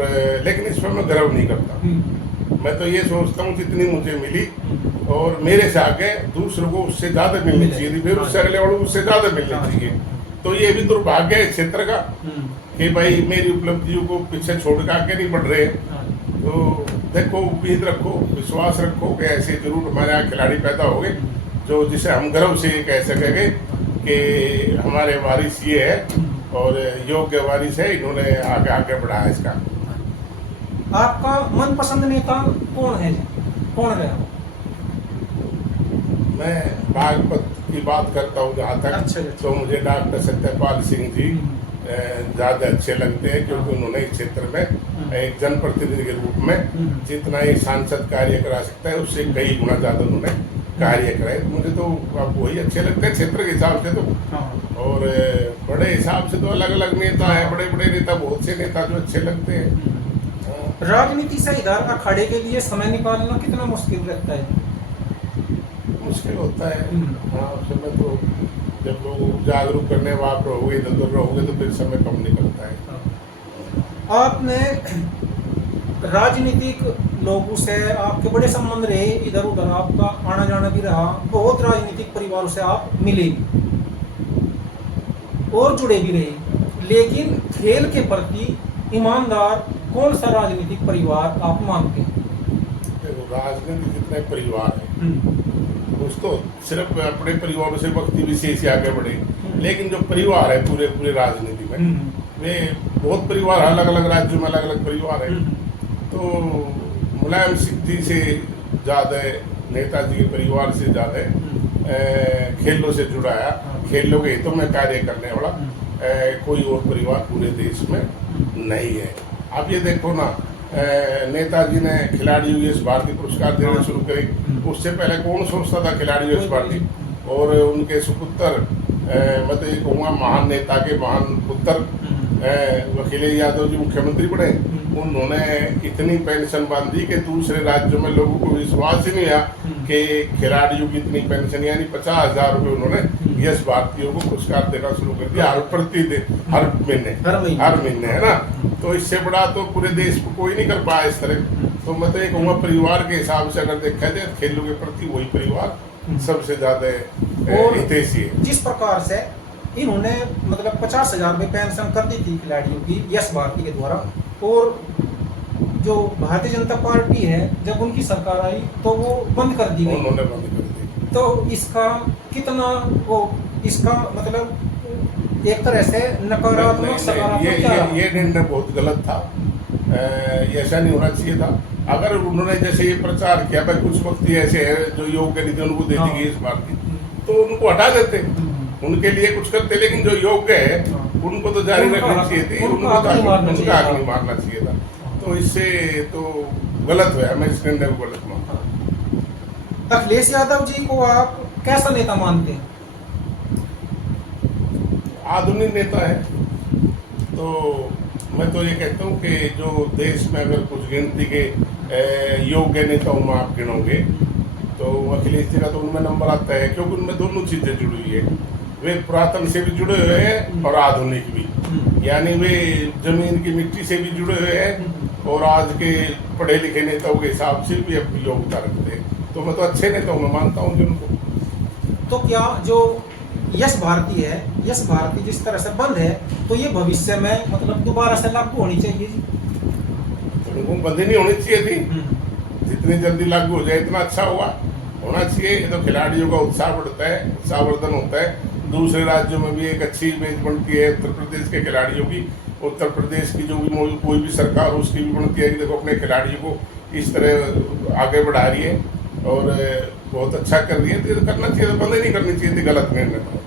और लेकिन इस पर मैं गर्व नहीं करता। मैं तो ये सोचता हूँ जितनी मुझे मिली और मेरे से आगे दूसरों को उससे ज्यादा मिलनी चाहिए थी, फिर उससे अगले वालों को उससे ज्यादा मिलनी चाहिए। तो ये भी दुर्भाग्य है क्षेत्र का कि भाई मेरी उपलब्धियों को पीछे छोड़ के आगे नहीं बढ़ रहे। तो देखो, उम्मीद रखो, विश्वास रखो कि ऐसे जरूर हमारे यहाँ खिलाड़ी पैदा हो गए जो जिसे हम गर्व से कह सकेंगे कि हमारे वारिस ये है और योग्य वारिस है, इन्होंने आगे आगे बढ़ाया इसका। आपका मनपसंद नेता कौन है, कौन रहा? मैं बागपत की बात करता हूँ जहाँ तक। अच्छा। तो मुझे डॉक्टर सत्यपाल सिंह जी ज़्यादा अच्छे लगते हैं, क्योंकि उन्होंने इस क्षेत्र में एक जनप्रतिनिधि के रूप में जितना ही सांसद कार्य करा सकता है उससे कई गुना ज़्यादा उन्होंने कार्य कराए। मुझे तो अब वही अच्छे लगते हैं क्षेत्र के हिसाब से तो। और बड़े हिसाब से तो अलग अलग नेता है, बड़े बड़े नेता, बहुत से नेता जो अच्छे लगते हैं। राजनीति से इधर अखाड़े के लिए समय निकालना कितना मुश्किल लगता है? मुश्किल होता है। हाँ, उस समय तो जब लोग जागरूक करने वाप रहोगे, इधर उधर रहोगे तो फिर समय कम निकलता है। आपने राजनीतिक लोगों से आपके बड़े संबंध रहे, इधर उधर आपका आना जाना भी रहा, बहुत राजनीतिक परिवारों से आप मिले और जुड़े भी रहे, लेकिन खेल के प्रति ईमानदार कौन सा राजनीतिक परिवार आप मानते हैं? देखो, राजनीति जितने परिवार है उस तो सिर्फ अपने परिवार से व्यक्ति विशेष आगे बढ़े, लेकिन जो परिवार है पूरे पूरे राजनीति में वे बहुत परिवार, अलग अलग राज्यों में अलग अलग परिवार है। तो मुलायम सिंह जी से ज़्यादा, नेताजी के परिवार से ज़्यादा खेलों से जुड़ा है, खेलों के हितों में कार्य करने वाला कोई और परिवार पूरे देश में नहीं है। आप ये देखो ना, नेताजी ने खिलाड़ी यूएस भारती पुरस्कार देना शुरू करे, उससे पहले कौन सोचता था खिलाड़ी यूएस भारती? और उनके सुपुत्र, मैं तो ये कहूँगा महान नेता के महान पुत्र अखिलेश यादव जी मुख्यमंत्री बने, उन्होंने इतनी पेंशन बांधी कि दूसरे राज्यों में लोगों को विश्वास ही नहीं आया कि खिलाड़ियों की इतनी पेंशन, यानी 50,000 रुपये उन्होंने यश भारतीयों को पुरस्कार देना शुरू कर दिया हर महीने, है ना। तो इससे बड़ा तो पूरे देश को कोई नहीं कर पाया इस तरह। तो मैं तो ये कहूँगा परिवार के हिसाब से अगर देखा जाए खेलों के प्रति वही परिवार सबसे ज्यादा हितैषी है। जिस प्रकार से इन्होंने मतलब 50,000 रुपये पेंशन कर दी थी खिलाड़ियों की यश भारती के द्वारा, और जो भारतीय जनता पार्टी है जब उनकी सरकार आई तो वो बंद कर दी गई, उन्होंने बंद कर दी। तो इसका कितना वो, इसका मतलब एक तरह से नकारात्मक सकारात्मक ये निर्णय बहुत गलत था। ऐसा नहीं होना चाहिए था। अगर उन्होंने जैसे ये प्रचार किया भाई कुछ व्यक्ति ऐसे है जो योग्य नहीं थे उनको दे दी गई इस बार की, तो उनको हटा देते, उनके लिए कुछ करते, लेकिन जो योग्य है उनको तो जारी रखनी चाहिए थी, उनको आग नहीं मारना चाहिए था। तो इससे तो गलत हुआ, मैं इस निर्णय को गलत मानता हूँ। अखिलेश यादव जी को आप कैसा नेता मानते हैं? आधुनिक नेता है। तो मैं तो ये कहता हूँ कि जो देश में अगर कुछ गिनती के योग्य नेताओं में आप गिनोगे तो अखिलेश जी का तो उनमें नंबर आता है, क्योंकि उनमें दोनों चीजें जुड़ी हुई है। वे पुरातन से भी जुड़े हुए हैं और आधुनिक भी, यानी वे जमीन की मिट्टी से भी जुड़े हुए हैं और आज के पढ़े लिखे नेताओं के हिसाब से भी अपनी योग्यता रखते हैं। तो मैं तो अच्छे नेताओं में मानता हूँ उनको। तो क्या जो यश भारती है, यश भारती जिस तरह से बंद है, तो ये भविष्य में मतलब दोबारा से लागू होनी चाहिए? तो उनको बंद ही नहीं होनी चाहिए थी, जितनी जल्दी लागू हो जाए इतना अच्छा होना चाहिए। ये तो खिलाड़ियों का उत्साह बढ़ता है, उत्साहवर्धन होता है। दूसरे राज्यों में भी एक अच्छी इमेज बनती है उत्तर प्रदेश के खिलाड़ियों की। उत्तर प्रदेश की जो भी कोई भी सरकार उसकी भी बनती है कि देखो अपने खिलाड़ियों को इस तरह आगे बढ़ा रही है और बहुत अच्छा कर रही है। तो ये करना चाहिए, तो बंद ही नहीं करनी चाहिए थी, गलत निर्णय था।